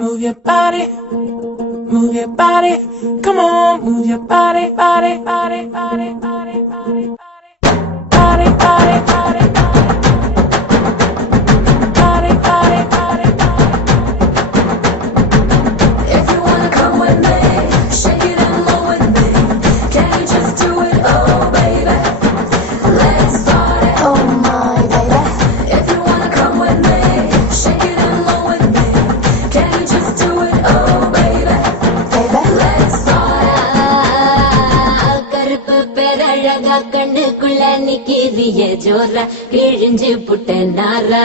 move your body, move your body. Come on, move your body, body, body, body, body, body, body, body, body, body. கண்ணுக்குள்ள நிக்கிறிய ஜோரா கிழிஞ்சு புட்ட நாரா